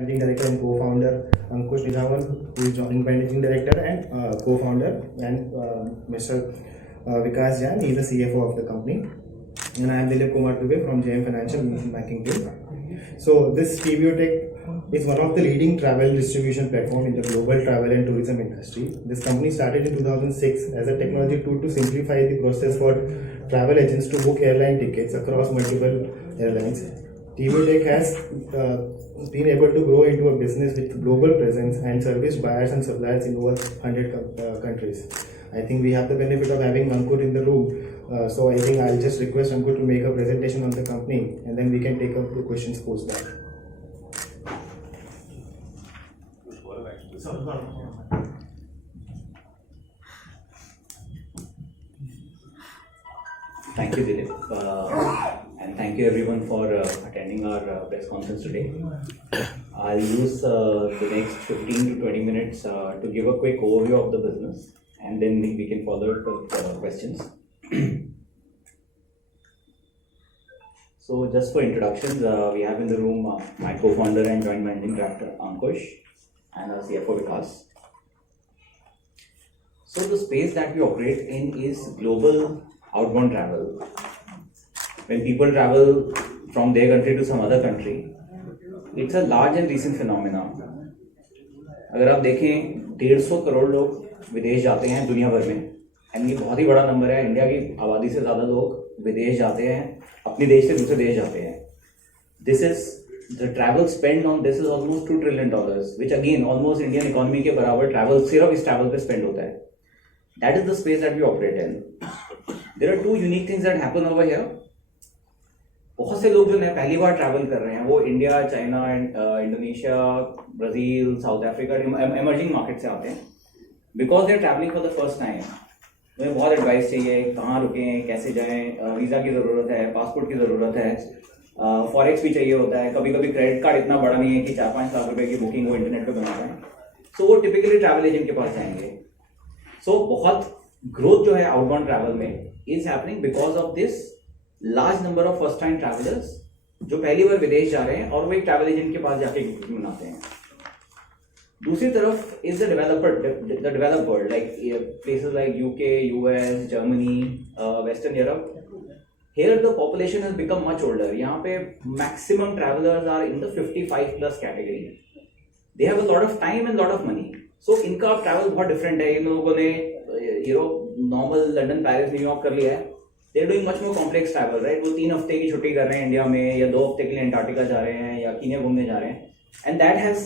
Managing Director and co-founder Ankush Nijhawan, who is joint managing director and co-founder, and Mr. Vikas Jain, he is the CFO of the company, and I am Dilip Kumar Dubey from JM Financial Investment Banking team. So this TBO Tech is one of the leading travel distribution platform in the global travel and tourism industry. This company started in 2006 as a technology tool to simplify the process for travel agents to book airline tickets across multiple airlines. TBO Tech has been able to grow into a business with global presence and service buyers and suppliers in over 100 countries. I think we have the benefit of having Ankur in the room, so I think I'll just request Ankur to make a presentation on the company, and then we can take up the questions post that. Thank you, Dilip, and thank you everyone for attending our press conference today. I'll use the next 15 to 20 minutes to give a quick overview of the business, and then we can follow it with questions. So just for introductions, we have in the room my co-founder and joint managing director Ankush and our CFO Vikas. So the space that we operate in is global outbound travel. When people travel from their country to some other country, it's a large and recent phenomenon. अगर आप देखें 150 करोड़ लोग विदेश जाते हैं दुनिया भर में, एंड ये बहुत ही बड़ा नंबर है. इंडिया की आबादी से ज़्यादा लोग विदेश जाते हैं, अपने देश से दूसरे देश जाते हैं. This is the travel spend on this is almost $2 trillion, which again almost Indian economy के बराबर travel सिर्फ इस travel पे spend होता है. That is the space that we operate in. There are two unique things that happen over here. बहुत से लोग जो है पहली बार ट्रैवल कर रहे हैं, वो India, China, Indonesia, Brazil, South Africa, emerging market से आते हैं. Because they are travelling for the first time. उन्हें बहुत एडवाइस चाहिए, कहाँ रुकें, कैसे जाएं, वीज़ा की ज़रूरत है, पासपोर्ट की ज़रूरत है, फॉरेक्स भी चाहिए होता है. कभी कभी क्रेडिट कार्ड इतना बड़ा नहीं है कि 4-5 लाख रुपए की बुकिंग वो इंटरनेट पे बना पाएं. सो वो टिपिकली ट्रैवल एजेंट के पास जाएंगे. सो बहुत ग्रोथ जो है आउटबाउंड ट्रैवल में is happening because of this large number of first time travellers जो पहली बार विदेश जा रहे हैं और वो एक ट्रैवल एजेंट के पास जाके बुकिंग बनाते हैं. दूसरी तरफ is the developed world, like places like UK, US, Germany, western Europe. Here the population has become much older. यहाँ पे maximum travellers are in the 55+ category. They have a lot of time and lot of money. So इनका travel बहुत different है. इन लोगों ने normal London, Paris, New York कर लिया है. They're doing much more complex travel, right? वो 3 हफ्ते की छुट्टी कर रहे हैं इंडिया में, या 2 हफ्ते के लिए अंटार्कटिका जा रहे हैं, या कीनिया घूमने जा रहे हैं. And that has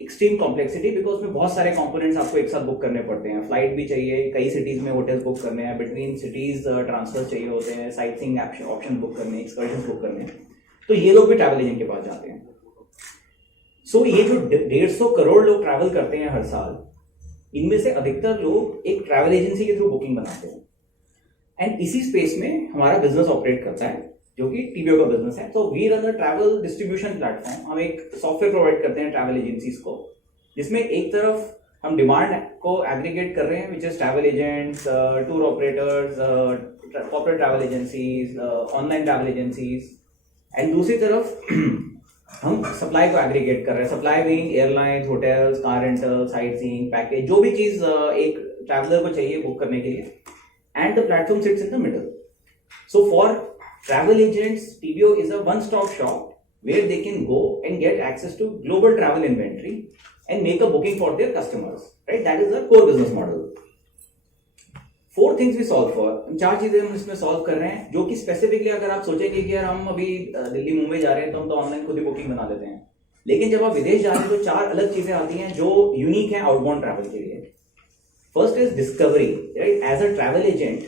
extreme complexity because में बहुत सारे कंपोनेंट्स आपको एक साथ बुक करने पड़ते हैं. फ्लाइट भी चाहिए, कई सिटीज में होटल्स बुक करने हैं, बिटवीन सिटीज ट्रांसफर चाहिए होते हैं, साइट सीइंग ऑप्शन बुक करने, एक्सकर्शन बुक करने. तो ये लोग भी ट्रैवल एजेंट के पास जाते हैं. सो ये जो 150 करोड़ लोग ट्रैवल करते हैं हर साल, इनमें से अधिकतर लोग एक ट्रैवल एजेंसी के थ्रू बुकिंग बनाते हैं. एंड इसी स्पेस में हमारा बिजनेस ऑपरेट करता है, जो कि टीबीओ का बिजनेस है. तो we run a travel distribution platform. हम एक सॉफ्टवेयर प्रोवाइड करते हैं ट्रैवल एजेंसीज को, जिसमें एक तरफ हम डिमांड को एग्रीगेट कर रहे हैं, which is travel agents, tour operators, corporate travel agencies, online travel agencies. And दूसरी तरफ हम सप्लाई को एग्रीगेट कर रहे हैं. Supply being airlines, hotels, car rental, sight seeing, package, जो भी चीज एक ट्रैवलर को चाहिए बुक करने के लिए. And the platform sits in the middle. So for travel agents, TBO is a one-stop shop where they can go and get access to global travel inventory and make a booking for their customers. Right? That is the core business model. 4 things we solve for. 4 चीजें हम इसमें solve कर रहे हैं, जो कि specifically अगर आप सोचेंगे कि यार हम अभी दिल्ली, मुंबई जा रहे हैं, तो हम तो ऑनलाइन खुद ही बुकिंग बना लेते हैं. लेकिन जब आप विदेश जा रहे हैं तो 4 अलग चीजें आती हैं जो यूनिक है आउटबाउंड ट्रैवल के लिए. First is discovery, right? As a travel agent,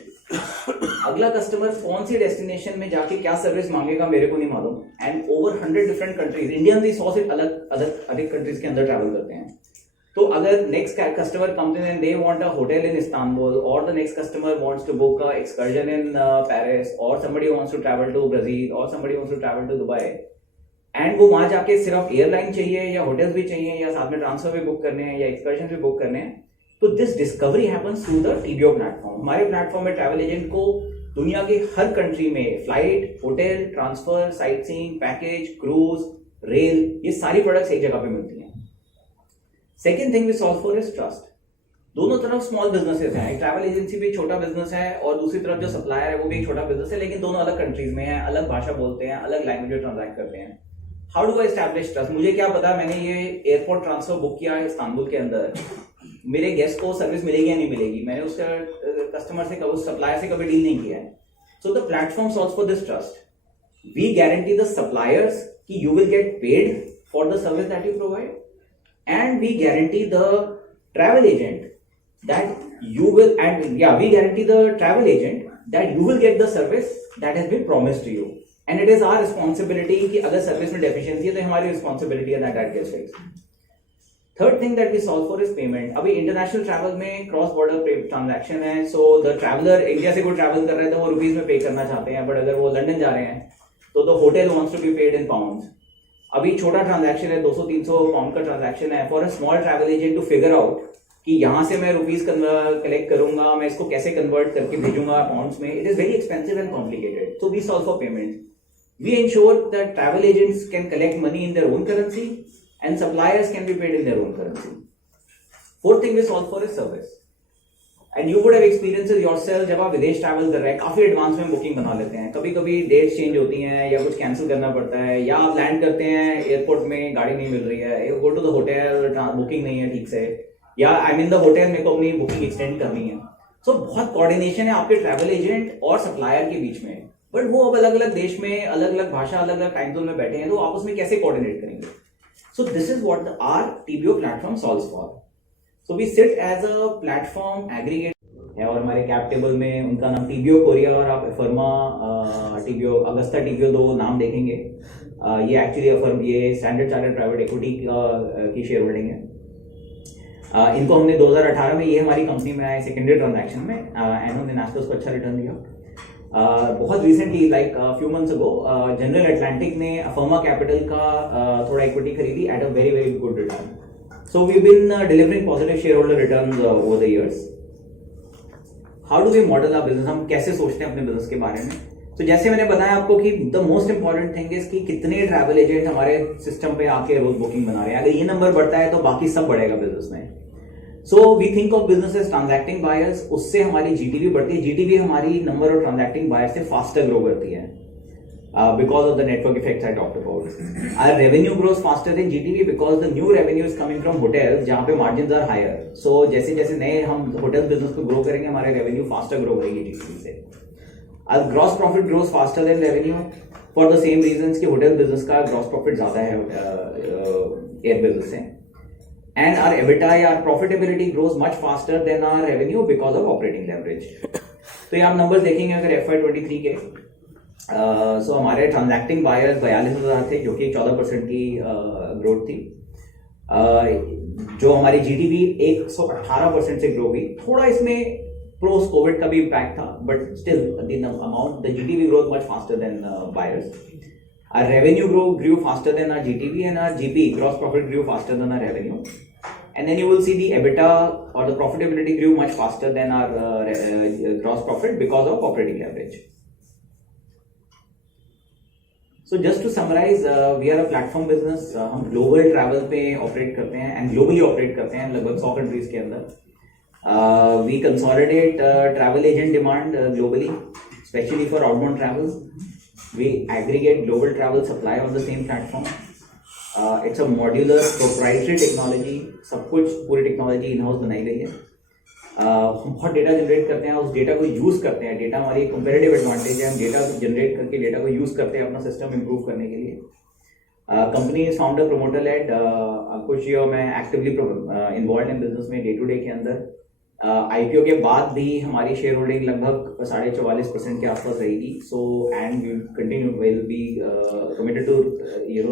अगला कस्टमर कौन सी डेस्टिनेशन में जाके क्या सर्विस मांगेगा मेरे को नहीं मालूम. And over 100 different countries, Indian भी 100 से अधिक कंट्रीज के अंदर ट्रैवल करते हैं. तो अगर next customer comes in and they want a hotel in Istanbul, और the next customer wants to book a excursion in Paris, और somebody wants to travel to Brazil, और somebody wants to travel to Dubai, and वो वहां जाके सिर्फ airline चाहिए या hotels भी चाहिए या साथ में ट्रांसफर भी बुक करने हैं या एक्सकर्जन भी बुक करने हैं, तो this discovery happens through the TBO platform. हमारे प्लेटफॉर्म में ट्रैवल एजेंट को दुनिया के हर कंट्री में flight, hotel, transfer, sightseeing, package, cruise, rail, ये सारी प्रोडक्ट्स एक जगह पे मिलती हैं. Second thing we solve for is trust. दोनों तरफ स्मॉल बिजनेसेस हैं. एक ट्रैवल एजेंसी भी एक छोटा बिजनेस है और दूसरी तरफ जो सप्लायर है वो भी एक छोटा बिजनेस है, लेकिन दोनों अलग कंट्रीज में हैं, अलग भाषा बोलते हैं, अलग लैंग्वेज में ट्रांजैक्ट करते हैं. How do I establish trust? मुझे क्या पता, मैंने ये एयरपोर्ट ट्रांसफर बुक किया इस्तांबुल के अंदर, मेरे गेस्ट को सर्विस मिलेगी या नहीं मिलेगी, मैंने उसका कस्टमर से कभी, सप्लायर से कभी डील नहीं किया है. So the platform solves for this trust. We guarantee the suppliers कि you will get paid for the service that you provide, and we guarantee the travel agent that you will, and yeah, we guarantee the travel agent that you will get the service that has been promised to you, and it is our responsibility कि अगर service में deficiency है तो हमारी responsibility है that gets fixed. Third thing that we solve for is payment. अभी international travel में cross border transaction है, सो द ट्रैवलर इंडिया से कोई ट्रैवल कर रहे हैं तो वो रुपीज में पे करना चाहते हैं, बट अगर वो लंदन जा रहे हैं तो the hotel wants to be paid in pounds. अभी छोटा ट्रांजैक्शन है, 200-300 पाउंड का ट्रांजैक्शन है. For a small travel agent to figure out कि यहां से मैं रुपीज कलेक्ट करूंगा, मैं इसको कैसे कन्वर्ट करके भेजूंगा पाउंड्स में, it is very expensive and complicated. So we solve for payment. We ensure that travel agents can collect money in their own currency and suppliers can be paid in their own currency. Fourth thing we solve for is service. And you would have experiences yourself, जब आप विदेश travel कर रहे हैं काफी advance में booking बना लेते हैं, कभी कभी डेट्स चेंज होती हैं या कुछ कैंसिल करना पड़ता है, या आप लैंड करते हैं एयरपोर्ट में गाड़ी नहीं मिल रही है, go to the hotel, booking नहीं है ठीक से, या आई मीन द होटल, मेरे को अपनी बुकिंग एक्सटेंड करनी है. सो बहुत कोऑर्डिनेशन है आपके ट्रैवल एजेंट और सप्लायर के बीच में, बट वो अब अलग अलग देश में, अलग अलग भाषा, अलग अलग टाइम जोन में बैठे हैं, तो आपस में कैसे कोऑर्डिनेट करेंगे? So this is what our TBO platform solves for. So we sit as a platform aggregate है, और हमारे कैप टेबल में उनका नाम टीबीओ कोरिया और आप फर्मा टीबीओ अगस्ता टीबीओ दो नाम देखेंगे. ये एक्चुअली ये स्टैंडर्ड चार्टर्ड प्राइवेट इक्विटी की शेयर होल्डिंग है. इनको हमने 2018 में, ये हमारी कंपनी में आए सेकेंडरी ट्रांजैक्शन में, एंड हमने नेस्कोस को अच्छा रिटर्न दिया. बहुत recently like few months ago General Atlantic ने फर्मा कैपिटल का थोड़ा इक्विटी खरीदी at a very very good return. So we been delivering positive shareholder returns over the years. How do we model our business? हम कैसे सोचते हैं अपने business के बारे में? तो जैसे मैंने बताया आपको कि the most important thing is कि कितने ट्रैवल एजेंट हमारे सिस्टम पे आके रोज बुकिंग बना रहे हैं. अगर ये नंबर बढ़ता है तो बाकी सब बढ़ेगा बिजनेस में. So we think of business as transacting buyers. उससे हमारी जीटीवी बढ़ती है. जीटीवी हमारी नंबर ऑफ ट्रांजैक्टिंग बायर्स से फास्टर ग्रो करती है because of the network effects I talked about. Our revenue grows faster than GTV because the new revenue is coming from hotels जहाँ पे margins are higher. So जैसे जैसे नए हम hotel business को ग्रो करेंगे, हमारे रेवेन्यू फास्टर ग्रो करेगी GTV से. Our gross profit grows faster than revenue for the same reasons कि होटल बिजनेस का ग्रॉस प्रॉफिट ज्यादा है एयर बिजनेस से. And our EBITDA या profitability grows much faster than our revenue because of operating leverage. तो ये आप numbers देखेंगे अगर FY23 के, सो हमारे ट्रांजैक्टिंग बायर्स 42,000 थे, जो कि 14% की ग्रोथ थी. जो हमारी जीटीवी 118% से ग्रो हुई. थोड़ा इसमें पोस्ट कोविड का भी इम्पैक्ट था, but still the Zee TV growth much faster than buyers. Our revenue grew faster than our GTV, and our GP, gross profit, grew faster than our revenue. And then you will see the EBITDA or the profitability grew much faster than our gross profit because of operating leverage. So just to summarize, we are a platform business. हम global travel पे operate करते हैं and globally operate करते हैं लगभग 100 countries के अंदर. We consolidate travel agent demand globally, especially for outbound travel. We aggregate global travel supply on the same platform. It's a modular proprietary technology. सब कुछ पूरी टेक्नोलॉजी इन हाउस बनाई गई है. हम बहुत डेटा जनरेट करते हैं, उस डेटा को यूज करते हैं. डेटा हमारी कंपेरेटिव एडवांटेज है. हम डेटा जनरेट करके डेटा को यूज करते हैं अपना सिस्टम इंप्रूव करने के लिए. Company is founder promoter led. कुछ ईयर मैं एक्टिवली इन्वॉल्व इन बिजनेस में डे टू डे के अंदर. आईपीओ के बाद भी हमारी शेयर होल्डिंग लगभग 44.5% के आसपास रहेगी. So and we continue will be committed to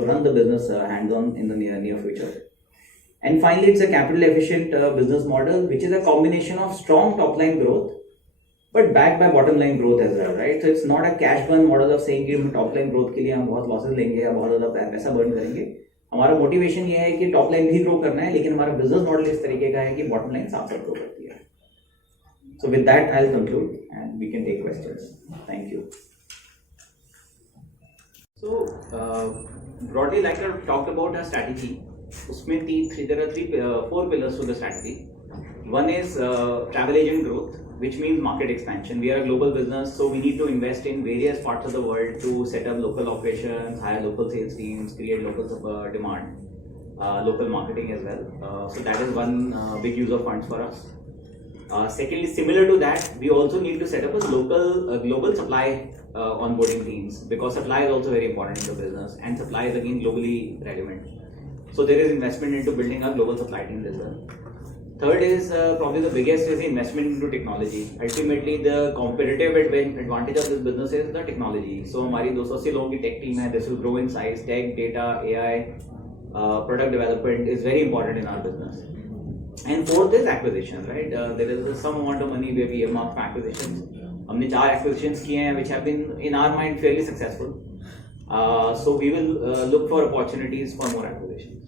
run the business hands on in the near future. And finally, it's a capital efficient business model, which is a combination of strong top line growth, but backed by bottom line growth as well, right? So it's not a cash burn model of saying कि हम top line growth के लिए हम बहुत losses लेंगे या बहुत ज़्यादा पैसा burn करेंगे. हमारा मोटिवेशन ये है कि टॉप लाइन भी ग्रो करना है, लेकिन हमारा बिजनेस मॉडल इस तरीके का है कि बॉटम लाइन साथ साथ ग्रो करती है. So with that, I'll conclude and we can take questions. Thank you. So, broadly, like I talked about our strategy, उसमें there are four pillars to the strategy. One is travel agent growth, which means market expansion. We are a global business, so we need to invest in various parts of the world to set up local operations, hire local sales teams, create local demand, local marketing as well. So that is one big use of funds for us. Secondly, similar to that, we also need to set up a global supply onboarding teams, because supply is also very important in the business, and supply is again globally relevant. So there is investment into building our global supply teams as well. Third is probably the biggest is the investment into technology. Ultimately, the competitive advantage of this business is the technology. So हमारी 280 लोगों की tech team है. This will grow in size. Tech, data, AI, product development is very important in our business. And fourth is acquisition, right? There is some amount of money where we earmark for acquisitions. हमने 4 acquisitions किए हैं, which have been in our mind fairly successful. So we will look for opportunities for more acquisitions.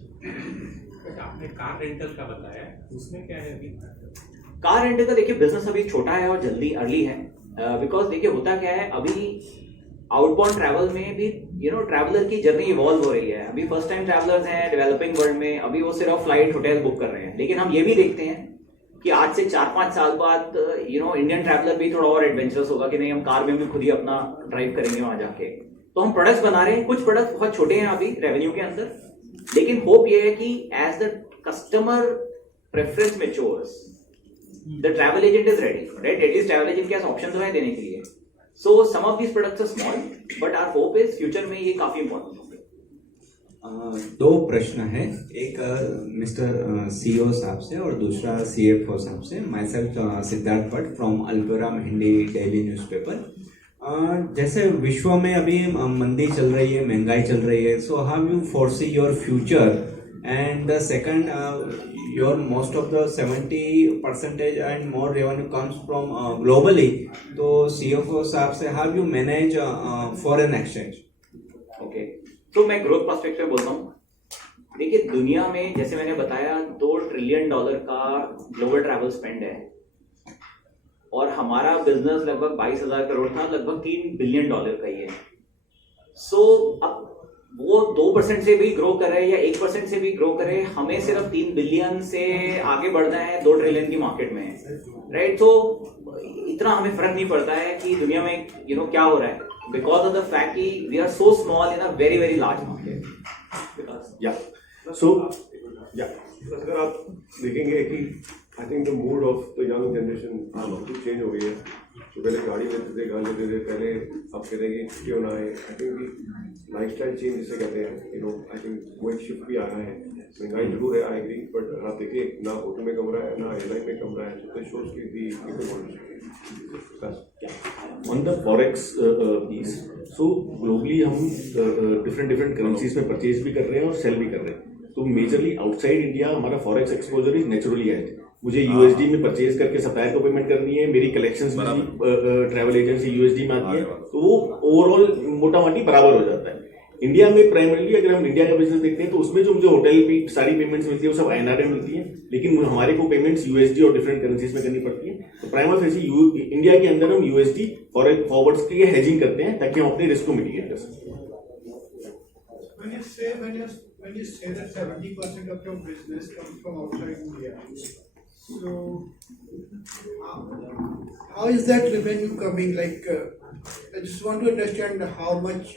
आपने car rental का बताया, उसमें क्या है अभी? कार रेंटल का देखिए बिजनेस अभी छोटा है और जल्दी अर्ली है, बिकॉज देखिए होता क्या है, अभी आउटबाउंड ट्रैवल में भी ट्रैवलर की जर्नी इवॉल्व हो रही है. अभी फर्स्ट टाइम ट्रैवलर्स हैं डेवलपिंग वर्ल्ड में, अभी वो सिर्फ फ्लाइट होटल बुक कर रहे हैं. लेकिन हम ये भी देखते हैं कि आज से 4-5 साल बाद इंडियन ट्रैवलर भी थोड़ा और एडवेंचरस होगा कि नहीं, हम कार में भी खुद ही अपना ड्राइव करेंगे वहां जाके. तो हम प्रोडक्ट्स बना रहे हैं. कुछ प्रोडक्ट्स बहुत छोटे हैं अभी रेवेन्यू के अंदर, लेकिन होप ये है कि as the customer preference matures the travel agent is ready, right? At least travel agent के पास ऑप्शन तो है देने के लिए. So some of these products are small, but our hope is future में ये काफी इंपॉर्टेंट होंगे. 2 प्रश्न है, एक मिस्टर सीईओ साहब से और दूसरा सीएफओ साहब से. Myself Siddharth Bhatt from Algoram Hindi daily newspaper. जैसे विश्व में अभी मंदी चल रही है, महंगाई चल रही है, so how you foresee your future? And the second, your most of the 70% and more revenue comes from globally. तो सीएफओ साहब से how you manage foreign exchange? Okay, तो मैं ग्रोथ पर्सपेक्टिव बोलता हूँ. देखिए दुनिया में जैसे मैंने बताया $2 ट्रिलियन का ग्लोबल ट्रैवल स्पेंड है, और हमारा बिजनेस लगभग 22,000 करोड़ था, लगभग $3 बिलियन का ही है. सो अब वो 2% से भी ग्रो करे या 1% से भी ग्रो करे, हमें सिर्फ 3 बिलियन से आगे बढ़ना है 2 ट्रिलियन की मार्केट में, राइट? तो इतना हमें फर्क नहीं पड़ता है कि दुनिया में क्या हो रहा है, बिकॉज ऑफ द फैक्ट कि we are so small in a very very large market. अगर आप देखेंगे कि I think the mood of the young generation कुछ चेंज हो गई है. तो पहले गाड़ी लेते थे, गाड़ी लेते थे, पहले आप कहते हैं कि क्यों ना आए. I think life style change जिसे कहते हैं, आई थिंक वो एक शिफ्ट भी आ रहा है. महंगाई जरूर है, आई एग्री, बट अगर आप देखिए ना ऑटो में कम रहा है, ना एयरलाइन में कम रहा है. तो शोज की दी On the forex piece, so globally हम different currencies में परचेज भी कर रहे हैं और सेल भी कर रहे हैं. तो मेजरली आउटसाइड इंडिया हमारा फॉरेक्स एक्सपोजर इज नेचुरली है. मुझे यूएसडी में परचेज करके सप्लायर को पेमेंट करनी है, मेरी कलेक्शंस भी ट्रैवल एजेंसी यूएसडी में आती है, तो वो ओवरऑल मोटा मोटी बराबर हो जाता है. इंडिया में प्राइमरीली अगर हम इंडिया का बिजनेस देखते हैं तो उसमें जो मुझे होटल की सारी पेमेंट्स मिलती है वो सब आईएनआर में मिलती है, लेकिन हमारे को पेमेंट्स यूएसडी और डिफरेंट करेंसीज में करनी पड़ती है. तो प्राइमरी फेसी इंडिया के अंदर हम यूएसडी और फॉरवर्ड्स के हेजिंग करते हैं ताकि हम अपने रिस्क को मिटिगेट कर सकें. When you say that 70% of your business comes from outside India, so how is that revenue coming? Like, I just want to understand how much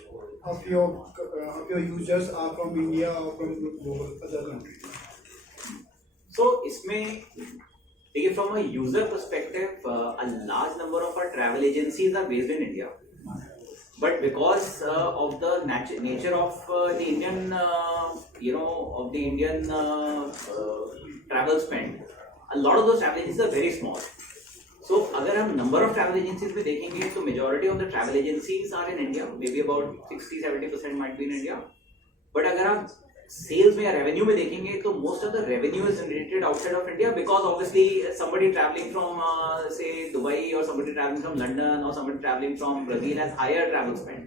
of your users are from India or from other countries. So इसमें देखिए from a user perspective, a large number of our travel agencies are based in India. But because of the nature of the Indian, of the Indian travel spend, a lot of those travel agencies are very small. So अगर हम number of travel agencies में देखेंगे तो majority of the travel agencies are in India, maybe about 60-70% might be in India. But अगर आप sales में या revenue में देखेंगे तो most of the revenue is generated outside of India, because obviously somebody traveling from say Dubai or somebody traveling from London or somebody traveling from Brazil has higher travel spend.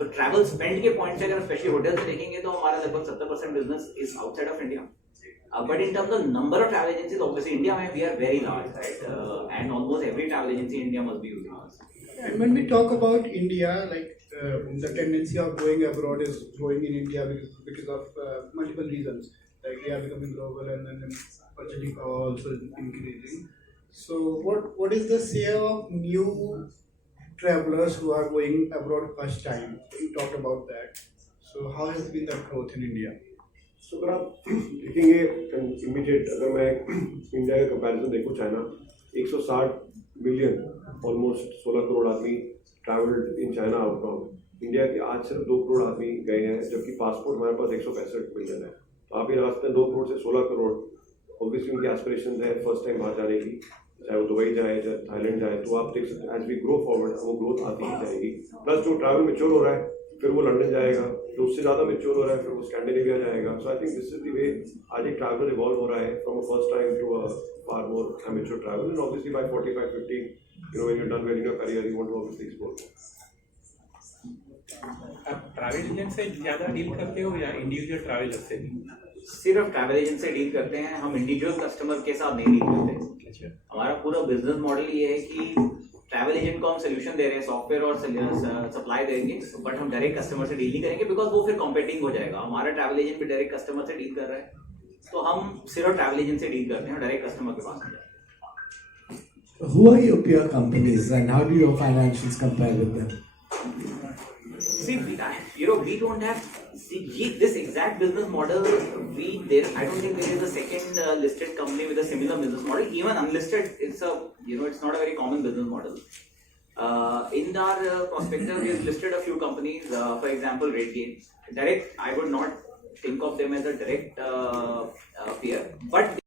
So travel spend के point से अगर especially hotels में देखेंगे तो हमारा लगभग 70% business is outside of India. But in terms of number of travel agencies, obviously India we are very large, right? And almost every travel agency in India must be using us. And when we talk about India, like the tendency of going abroad is growing in India because of multiple reasons. Like we are becoming global, and then purchasing power also is increasing. So what is the share of new travelers who are going abroad first time? You talked about that. So how has been the growth in India? So अगर आप देखेंगे immediate, अगर मैं India का comparison देखूँ China, 160 million almost 16 crore आदमी travelled in China outbound. India के आज सिर्फ 2 करोड़ आदमी गए हैं, जबकि पासपोर्ट हमारे पास 165 मिलियन है। तो आप ये लगा सकते हैं 2 करोड़ से 16 करोड़, ऑब्वियसली उनकी एस्पिरेशन है फर्स्ट टाइम बाहर जाने की, चाहे वो दुबई जाए चाहे थाईलैंड जाए। तो आप देख सकते हैं एज वी ग्रो फॉरवर्ड वो ग्रोथ आती ही जाएगी। प्लस जो ट्रैवल मेच्योर हो रहा है, फिर वो लंदन जाएगा, जो उससे ज़्यादा मेच्योर हो रहा है फिर वो स्कैंडिनेविया जाएगा। So I think this is the way आज एक ट्रैवल इवॉल्व हो रहा है from a first time to a far more mature travel. And obviously by 45-50 when you're done well in your career, you want to obviously explore more. आप travel agent से ज्यादा deal करते हो या individual traveller से? सिर्फ travel agent से deal करते हैं, हम इंडिविजुअल कस्टमर के साथ नहीं डील करते। अच्छा। हमारा पूरा बिजनेस मॉडल ये है कि ट्रैवल एजेंट को हम सोल्यूशन दे रहे हैं, सॉफ्टवेयर और सप्लाई देंगे, बट हम डायरेक्ट कस्टमर से डील नहीं करेंगे बिकॉज वो फिर कॉम्पिटिंग हो जाएगा। हमारा ट्रैवल एजेंट भी डायरेक्ट कस्टमर से डील कर रहा है, तो हम सिर्फ ट्रैवल एजेंट से डील करते हैं और डायरेक्ट कस्टमर के पास नहीं जाते। Who are your peer companies and how do your financials compare with them? See, we don't have this exact business model. I don't think there is a second listed company with a similar business model. Even unlisted, it's not a very common business model. In our prospectus, we have listed a few companies. For example, RateGain. Direct, I would not think of them as a direct peer, but